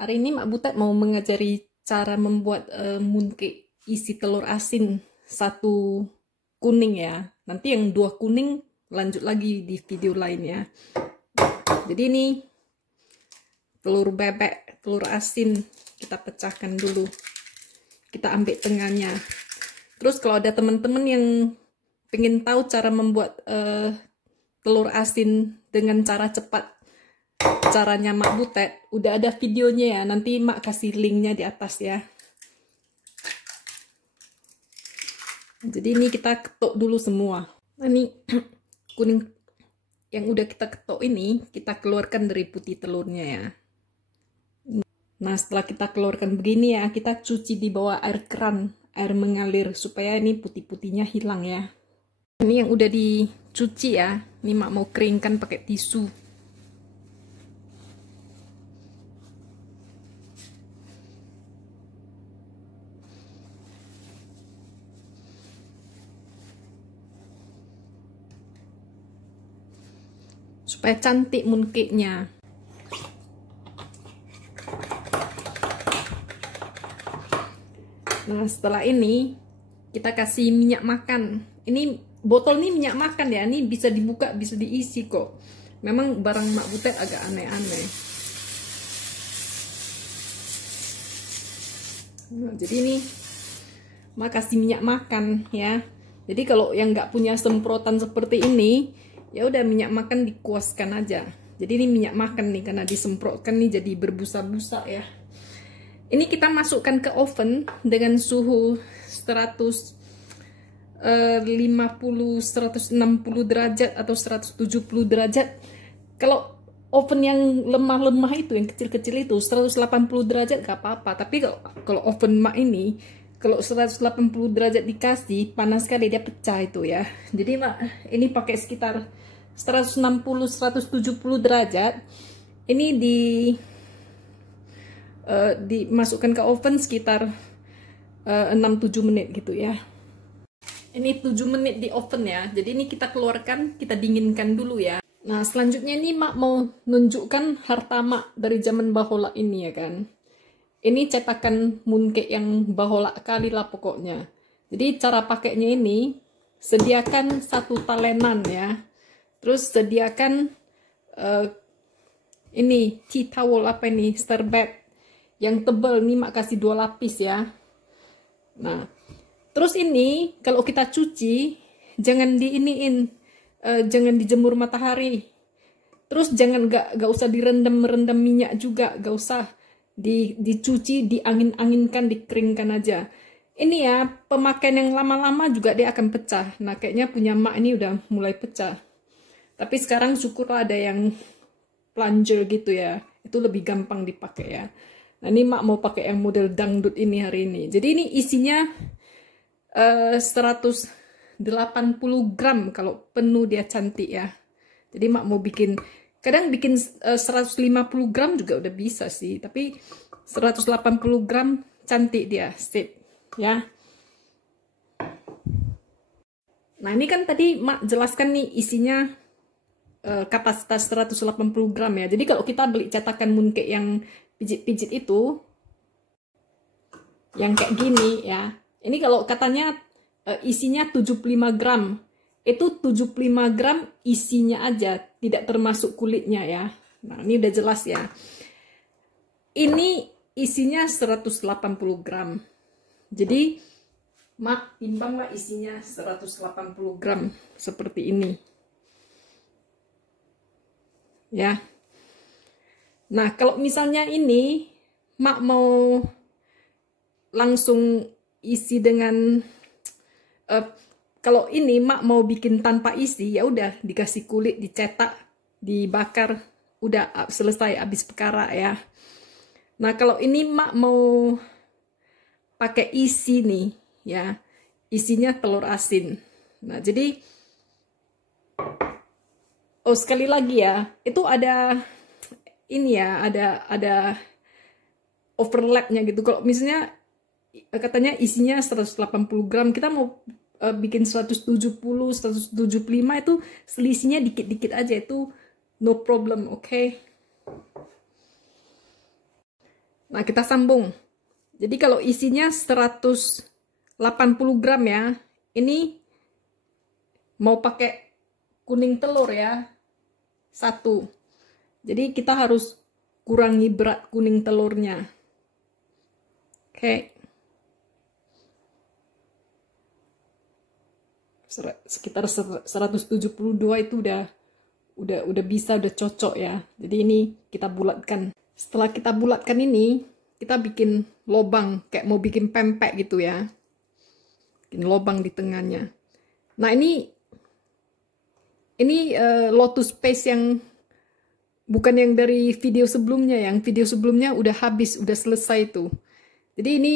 Hari ini Mak Butet mau mengajari cara membuat mooncake isi telur asin satu kuning ya. Nanti yang 2 kuning lanjut lagi di video lain ya. Jadi ini telur bebek, telur asin kita pecahkan dulu. Kita ambil tengahnya. Terus kalau ada teman-teman yang pengen tahu cara membuat telur asin dengan cara cepat, caranya Mak Butet, udah ada videonya ya, nanti Mak kasih linknya di atas ya. Jadi ini kita ketuk dulu semua. Nah, ini kuning yang udah kita ketuk ini kita keluarkan dari putih telurnya ya. Nah setelah kita keluarkan begini ya, kita cuci di bawah air keran, air mengalir, supaya ini putih-putihnya hilang ya. Ini yang udah dicuci ya, ini Mak mau keringkan pakai tisu. Supaya cantik mooncake-nya. Nah setelah ini kita kasih minyak makan. Ini botol ini minyak makan ya, ini bisa dibuka bisa diisi kok. Memang barang Mak Butet agak aneh-aneh. Nah, jadi ini Mak kasih minyak makan ya. Jadi kalau yang nggak punya semprotan seperti ini, ya udah minyak makan dikuaskan aja. Jadi ini minyak makan nih, karena disemprotkan nih jadi berbusa-busa ya. Ini kita masukkan ke oven dengan suhu 150, 160 derajat atau 170 derajat. Kalau oven yang lemah-lemah itu, yang kecil-kecil itu 180 derajat gak apa-apa. Tapi kalau oven Mak ini, kalau 180 derajat dikasih, panas sekali, dia pecah itu ya. Jadi Mak ini pakai sekitar 160-170 derajat. Ini dimasukkan ke oven sekitar 6-7 menit gitu ya. Ini 7 menit di oven ya. Jadi ini kita keluarkan, kita dinginkan dulu ya. Nah selanjutnya ini Mak mau nunjukkan harta Mak dari zaman bahola ini ya kan. Ini cetakan mooncake yang bahola kali lah pokoknya. Jadi cara pakainya ini, sediakan 1 talenan ya. Terus sediakan ini tea towel, apa ini, serbet yang tebal nih Mak kasih 2 lapis ya. Nah terus ini kalau kita cuci jangan diiniin, jangan dijemur matahari. Terus jangan gak usah direndam minyak juga, gak usah dicuci, diangin-anginkan, dikeringkan aja. Ini ya pemakaian yang lama-lama juga dia akan pecah. Nah kayaknya punya Mak ini udah mulai pecah. Tapi sekarang syukurlah ada yang plunger gitu ya, itu lebih gampang dipakai ya. Nah ini Mak mau pakai yang model dangdut ini hari ini. Jadi ini isinya 180 gram, kalau penuh dia cantik ya. Jadi Mak mau bikin, kadang bikin 150 gram juga udah bisa sih, tapi 180 gram cantik dia, sip ya. Nah ini kan tadi Mak jelaskan nih isinya kapasitas 180 gram ya. Jadi kalau kita beli cetakan mooncake yang pijit-pijit itu, yang kayak gini ya, ini kalau katanya isinya 75 gram, itu 75 gram isinya aja, tidak termasuk kulitnya ya. Nah ini udah jelas ya. Ini isinya 180 gram. Jadi Mak timbanglah isinya 180 gram seperti ini ya. Nah kalau misalnya ini Mak mau langsung isi dengan kalau ini Mak mau bikin tanpa isi, ya udah dikasih kulit, dicetak, dibakar, udah selesai, habis perkara ya. Nah kalau ini Mak mau pakai isi nih ya, isinya telur asin. Nah jadi sekali lagi ya, itu ada ini ya, ada overlapnya gitu. Kalau misalnya katanya isinya 180 gram, kita mau bikin 170, 175, itu selisihnya dikit-dikit aja, itu no problem, oke? Nah, kita sambung. Jadi kalau isinya 180 gram ya, ini mau pakai kuning telur ya, 1. Jadi kita harus kurangi berat kuning telurnya. Oke. Sekitar 172 itu udah bisa, udah cocok ya. Jadi ini kita bulatkan. Setelah kita bulatkan ini, kita bikin lobang kayak mau bikin pempek gitu ya. Bikin lobang di tengahnya. Nah, ini lotus paste yang bukan yang dari video sebelumnya. Yang video sebelumnya udah habis, udah selesai tuh. Jadi ini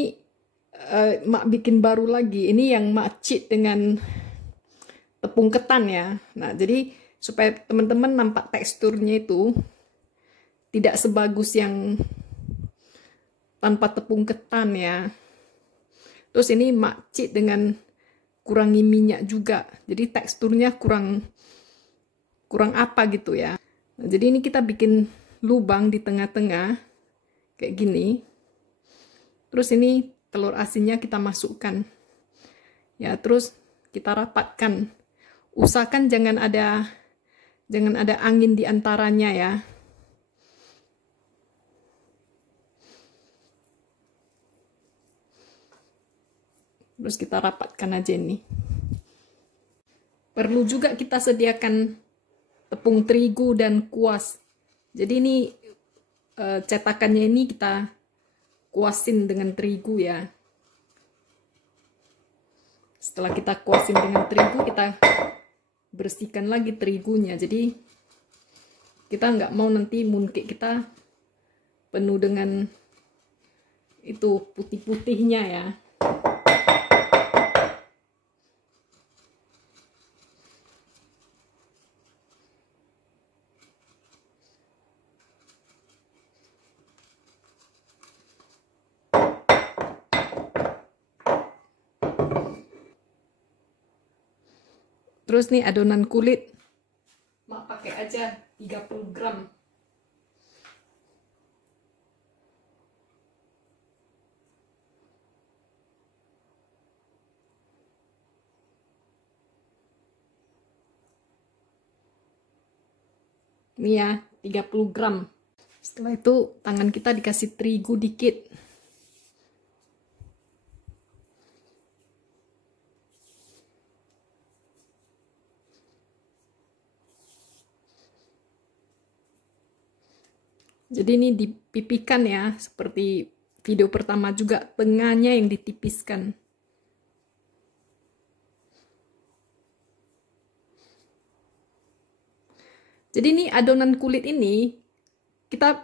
mak bikin baru lagi. Ini yang mak cheat dengan tepung ketan ya. Nah, jadi supaya teman-teman nampak teksturnya itu tidak sebagus yang tanpa tepung ketan ya. Terus ini mak cheat dengan kurangi minyak juga. Jadi teksturnya kurang apa gitu ya. Nah, jadi ini kita bikin lubang di tengah-tengah kayak gini. Terus ini telur asinnya kita masukkan. Ya, terus kita rapatkan. Usahakan jangan ada angin di antaranya ya. Terus kita rapatkan aja ini. Perlu juga kita sediakan tepung terigu dan kuas. Jadi ini cetakannya ini kita kuasin dengan terigu ya. Setelah kita kuasin dengan terigu, kita bersihkan lagi terigunya. Jadi kita nggak mau nanti mooncake kita penuh dengan itu putih-putihnya ya. Terus nih adonan kulit, mak pakai aja 30 gram. Ini ya, 30 gram. Setelah itu tangan kita dikasih terigu dikit. Jadi ini dipipikan ya, seperti video pertama juga, tengahnya yang ditipiskan. Jadi ini adonan kulit ini kita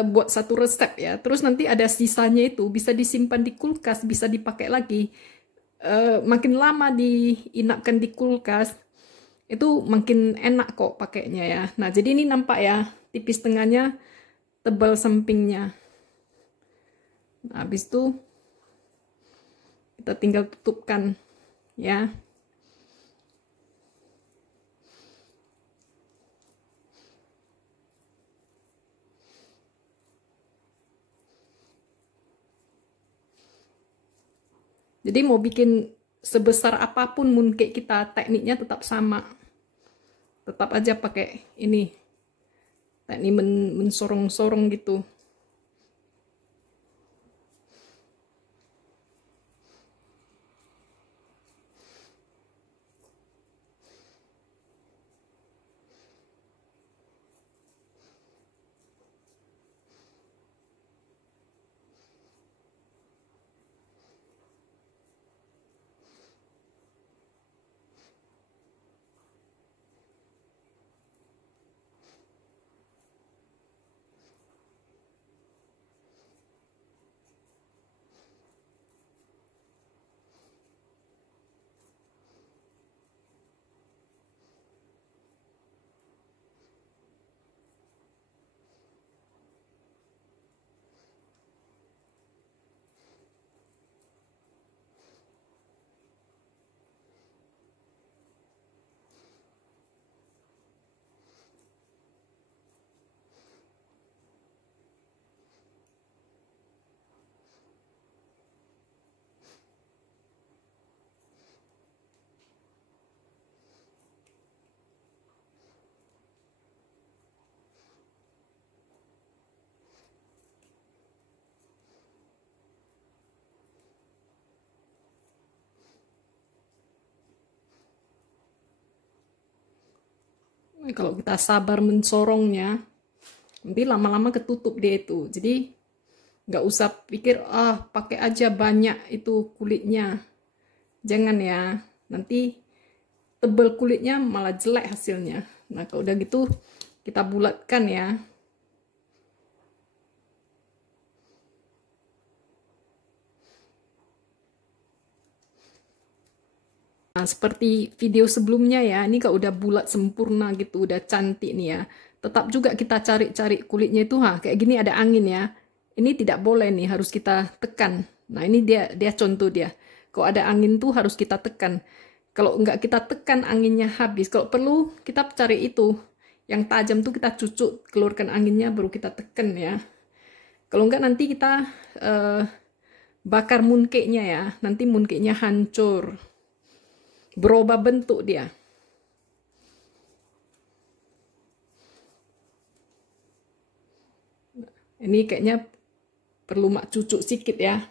buat satu resep ya. Terus nanti ada sisanya itu bisa disimpan di kulkas, bisa dipakai lagi. Makin lama diinapkan di kulkas, itu makin enak kok pakainya ya. Nah, jadi ini nampak ya, tipis tengahnya, tebal sampingnya. Nah, habis itu kita tinggal tutupkan ya. Jadi mau bikin sebesar apapun mooncake kita, tekniknya tetap sama. Tetap aja pakai ini, teknik mensorong-sorong gitu. Kalau kita sabar mensorongnya, nanti lama-lama ketutup dia itu. Jadi nggak usah pikir, pakai aja banyak itu kulitnya. Jangan ya, nanti tebel kulitnya malah jelek hasilnya. Nah kalau udah gitu kita bulatkan ya. Nah, seperti video sebelumnya ya, ini kalau udah bulat sempurna gitu, udah cantik nih ya. Tetap juga kita cari-cari kulitnya itu, kayak gini ada angin ya. Ini tidak boleh nih, harus kita tekan. Nah ini dia contoh dia. Kalau ada angin tuh harus kita tekan. Kalau nggak kita tekan, anginnya habis. Kalau perlu kita cari itu, yang tajam tuh kita cucuk, keluarkan anginnya, baru kita tekan ya. Kalau nggak nanti kita bakar mooncake-nya ya, nanti mooncake-nya hancur. Berubah bentuk dia. Ini kayaknya perlu mak cucuk sedikit ya.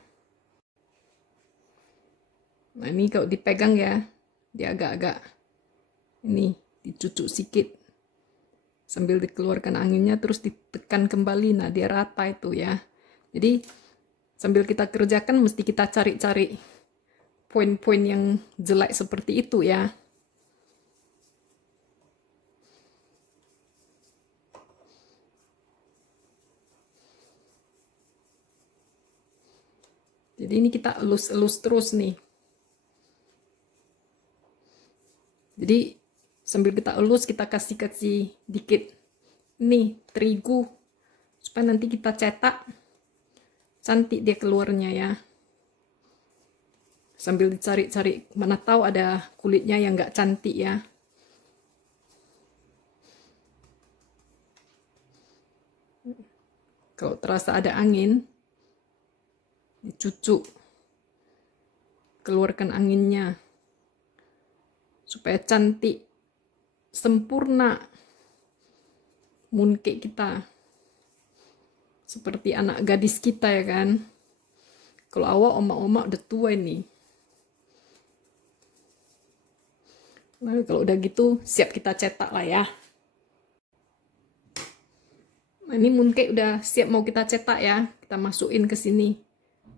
Nah ini kalau dipegang ya, dia agak-agak ini dicucuk sedikit. Sambil dikeluarkan anginnya terus ditekan kembali. Nah dia rata itu ya. Jadi sambil kita kerjakan mesti kita cari-cari poin-poin yang jelek seperti itu ya. Jadi ini kita elus-elus terus nih. Jadi sambil kita elus kita kasih dikit nih terigu supaya nanti kita cetak cantik dia keluarnya ya. Sambil dicari-cari, mana tahu ada kulitnya yang nggak cantik ya. Kalau terasa ada angin, dicucuk, keluarkan anginnya, supaya cantik, sempurna mooncake kita. Seperti anak gadis kita ya kan. Kalau awak oma-oma udah tua ini. Nah, kalau udah gitu siap kita cetak lah ya. Nah, ini mooncake udah siap mau kita cetak ya. Kita masukin ke sini.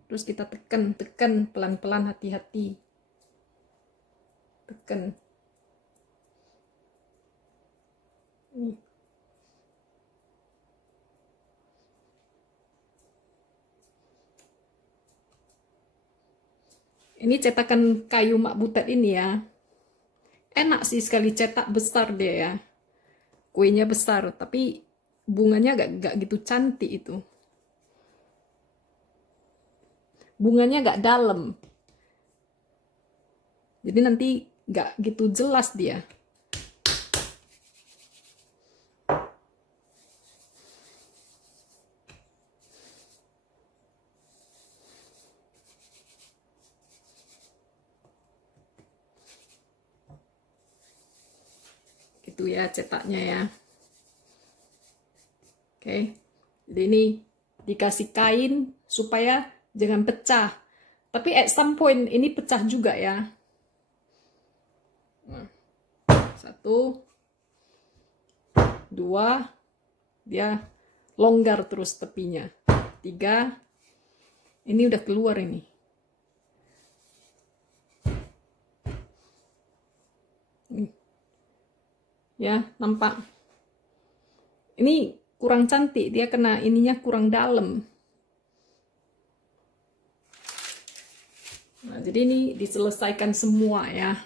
Terus kita tekan pelan-pelan, hati-hati. Tekan. Ini cetakan kayu mak butet ini ya. Enak sih sekali cetak, besar dia ya. Kuenya besar, tapi bunganya gak gitu cantik itu. Bunganya gak dalam. Jadi nanti gak gitu jelas dia. Gitu ya cetaknya ya. Oke. Jadi ini dikasih kain supaya jangan pecah. Tapi at some point ini pecah juga ya. Nah, 1, 2, dia longgar terus tepinya. 3, ini udah keluar ini. Ya, nampak. Ini kurang cantik, dia kena ininya kurang dalam. Nah, jadi ini diselesaikan semua ya.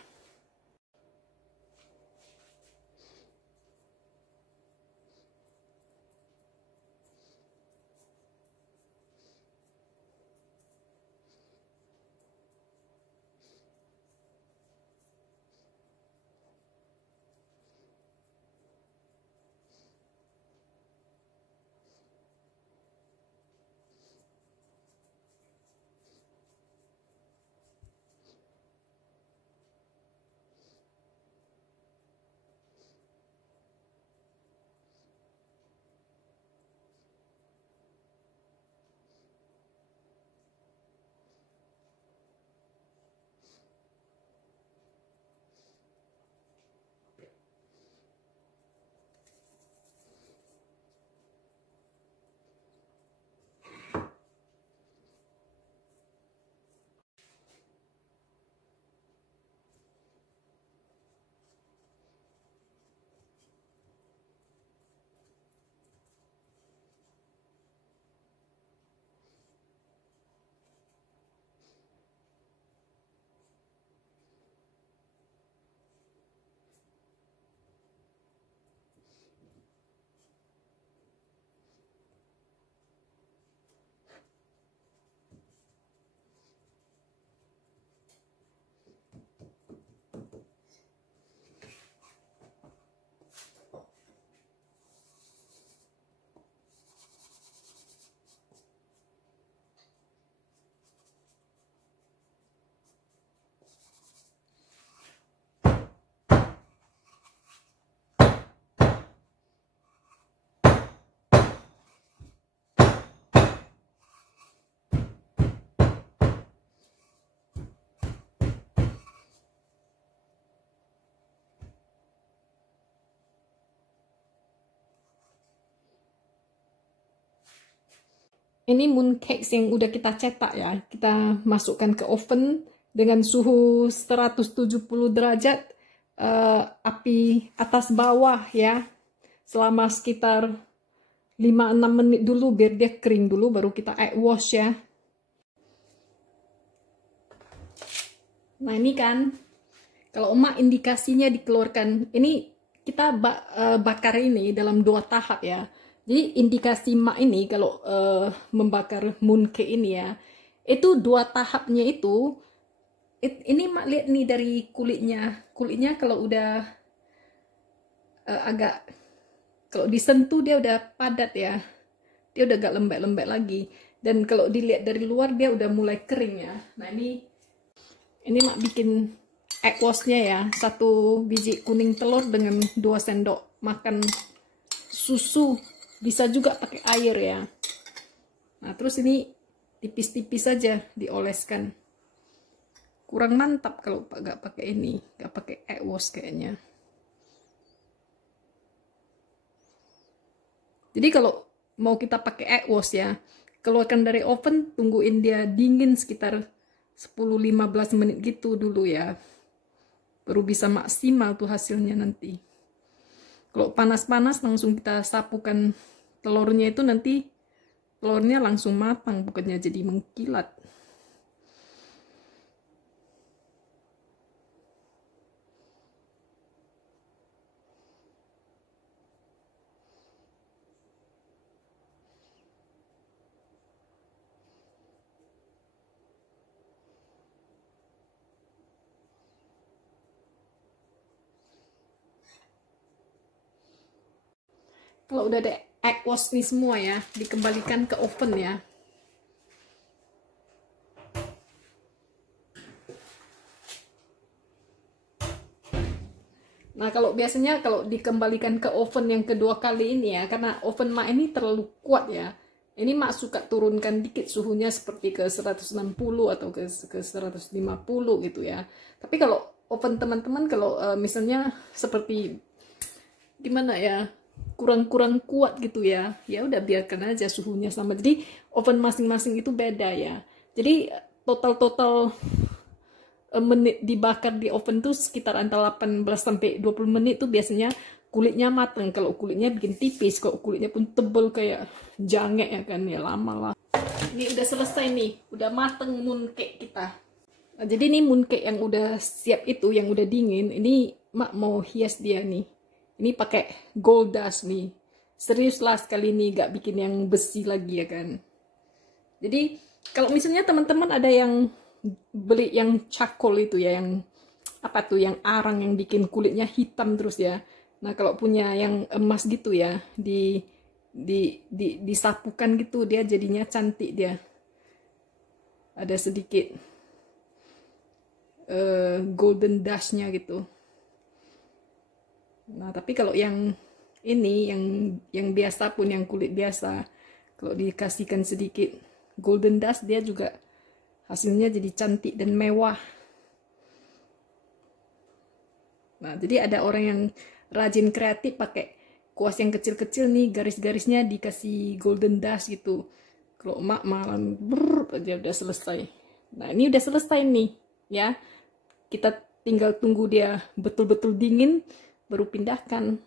Ini mooncakes yang udah kita cetak ya. Kita masukkan ke oven dengan suhu 170 derajat, api atas bawah ya. Selama sekitar 5-6 menit dulu biar dia kering dulu, baru kita egg wash ya. Nah ini kan, kalau emak indikasinya dikeluarkan, ini kita bakar ini dalam 2 tahap ya. Jadi indikasi emak ini kalau membakar mooncake ini ya, itu 2 tahapnya itu, ini emak lihat nih dari kulitnya kalau udah agak, kalau disentuh dia udah padat ya, dia udah agak lembek-lembek lagi. Dan kalau dilihat dari luar dia udah mulai kering ya. Nah ini mak bikin egg washnya ya, 1 biji kuning telur dengan 2 sendok makan susu, bisa juga pakai air ya. Nah terus ini tipis-tipis saja dioleskan. Kurang mantap kalau nggak pakai ini, nggak pakai egg wash kayaknya. Jadi kalau mau kita pakai egg wash ya, keluarkan dari oven, tungguin dia dingin sekitar 10-15 menit gitu dulu ya. Baru bisa maksimal tuh hasilnya nanti. Kalau panas-panas langsung kita sapukan telurnya itu, nanti telurnya langsung matang, bukannya jadi mengkilat. Kalau udah ada egg wash nih semua ya, dikembalikan ke oven ya. Nah kalau biasanya kalau dikembalikan ke oven yang kedua kali ini ya, karena oven mak ini terlalu kuat ya, ini mak suka turunkan dikit suhunya seperti ke 160 atau ke 150 gitu ya. Tapi kalau oven teman-teman, kalau misalnya seperti gimana ya, kurang kuat gitu ya, ya udah biarkan aja suhunya sama. Jadi oven masing-masing itu beda ya. Jadi total menit dibakar di oven tuh sekitar antara 18 sampai 20 menit tuh biasanya kulitnya matang. Kalau kulitnya bikin tipis, kalau kulitnya pun tebel kayak jangek ya kan, ya lama lah. Ini udah selesai nih, udah mateng mooncake kita. Nah, jadi ini mooncake yang udah siap itu, yang udah dingin, ini mak mau hias dia nih. Ini pakai gold dust nih. Serius lah sekali ini, gak bikin yang besi lagi ya kan. Jadi kalau misalnya teman-teman ada yang beli yang charcoal itu ya, yang apa tuh, yang arang yang bikin kulitnya hitam terus ya. Nah kalau punya yang emas gitu ya, disapukan gitu, dia jadinya cantik dia. Ada sedikit golden dust-nya gitu. Nah, tapi kalau yang ini, yang biasa pun, yang kulit biasa, kalau dikasihkan sedikit golden dust, dia juga hasilnya jadi cantik dan mewah. Nah, jadi ada orang yang rajin kreatif pakai kuas yang kecil-kecil nih, garis-garisnya dikasih golden dust gitu. Kalau emak malam aja udah selesai. Nah, ini udah selesai nih, ya. Kita tinggal tunggu dia betul-betul dingin, baru pindahkan.